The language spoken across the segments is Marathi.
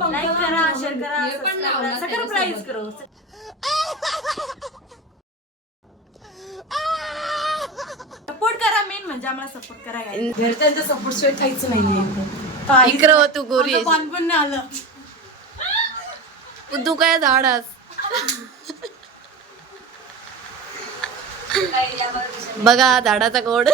लाईक करा, शेअर करा, सबस्क्राईब करा. सपोर्ट करा, मेन म्हणजे आम्हाला सपोर्ट करा. घरच्यांचा सपोर्ट शिवाय काहीच नाही. इकडं तू गोरी पण नाही आलं. तू काय झाडास बघा झाडाचा कोड.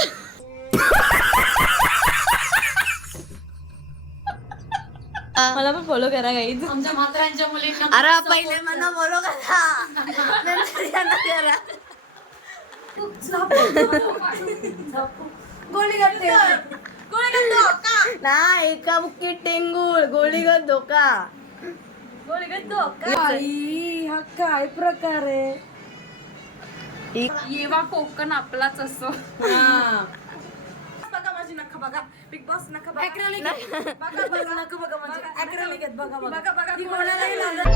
मला पण फॉलो करा गाईज. आमच्या म्हाताऱ्यांच्या मुलींना. अरे पहिले मला बोलो करा नंतर यांना करा. गोळी घालते. नाही एका बुक्की टेंगुळ गोळीगत धोका. गोळी घालतो. हा काय प्रकार आहे. येवा कोकण आपलाच असो. बघा माझी नख बघा. बिग बॉस नख बघा. ऍक्रेलिक बघा बघा नख बघा माझी. ऍक्रेलिक आहेत बघा बघा. बघा बघा ती कोणालाही लागत.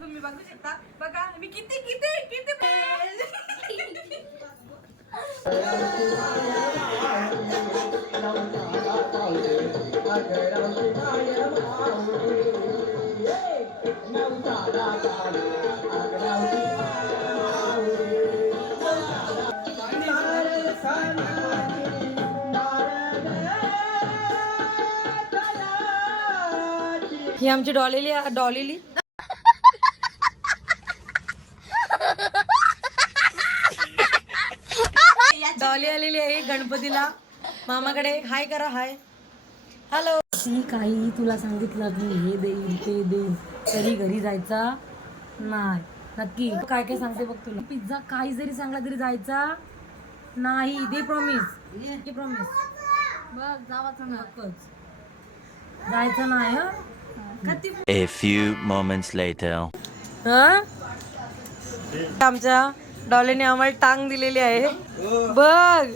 तुम्ही बघू शकता. बघा मी किती किती किती ही आमची डॉलीली डॉली आलेली आहे गणपतीला. मामाकडे हाय करा. Hi hello. ती काही तुला सांगितलं की हे देईल ते देईल तरी घरी जायचा नाही. नक्की काय काय सांगते बघ तुला. पिझ्झा काही जरी सांगला तरी जायचा नाही. दे प्रॉमिस. दे प्रॉमिस. बघ जावाच जायचं नाही. A few moments later. आमच्या डॉलीने आम्हाला टांग दिलेली आहे बघ.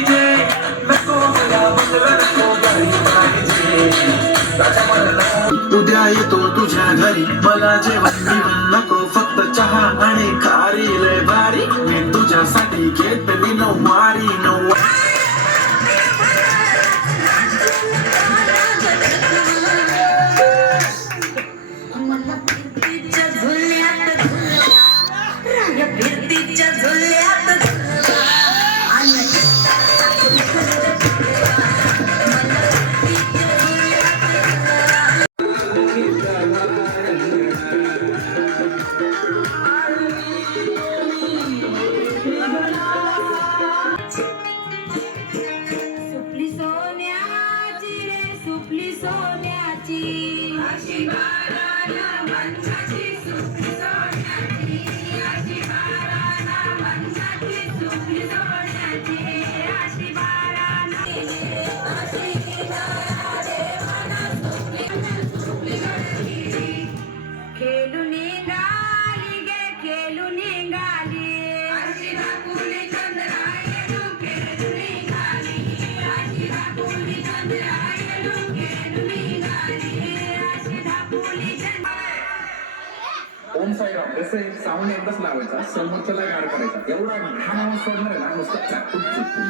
पाहिजे नको मला बंगला नको गाडी पाहिजे राजा मला उद्या येतो तुझ्या घरी मला जेवण बिवण नको फक्त चहा आणि खारी लय भारी मी तुझ्यासाठी घेतली नऊवारी नऊवारी फिरतीच्या झुल्यात सुपली सोन्याची रे सुपली सोन्याची अशी बाराला मंचाची सुपली सोन्याची अशी बाराला मंचाची सुपली सोन्याची अशी बाराला अशी सुपली गडकिरी खेळून निघाली गे खेळून निघाली अशी दाखवली चंद्रायणू खेळून निघाली अशी दाखवली चंद्रायणू खेळून निघाली अशी दाखवली ओम साईराम कसं आहे साऊंड एकदाच लावायचा समोरच्याला गाड करायचा एवढा घाण आवाज सोडणार आहे ना नुसतं चाकूच चुकून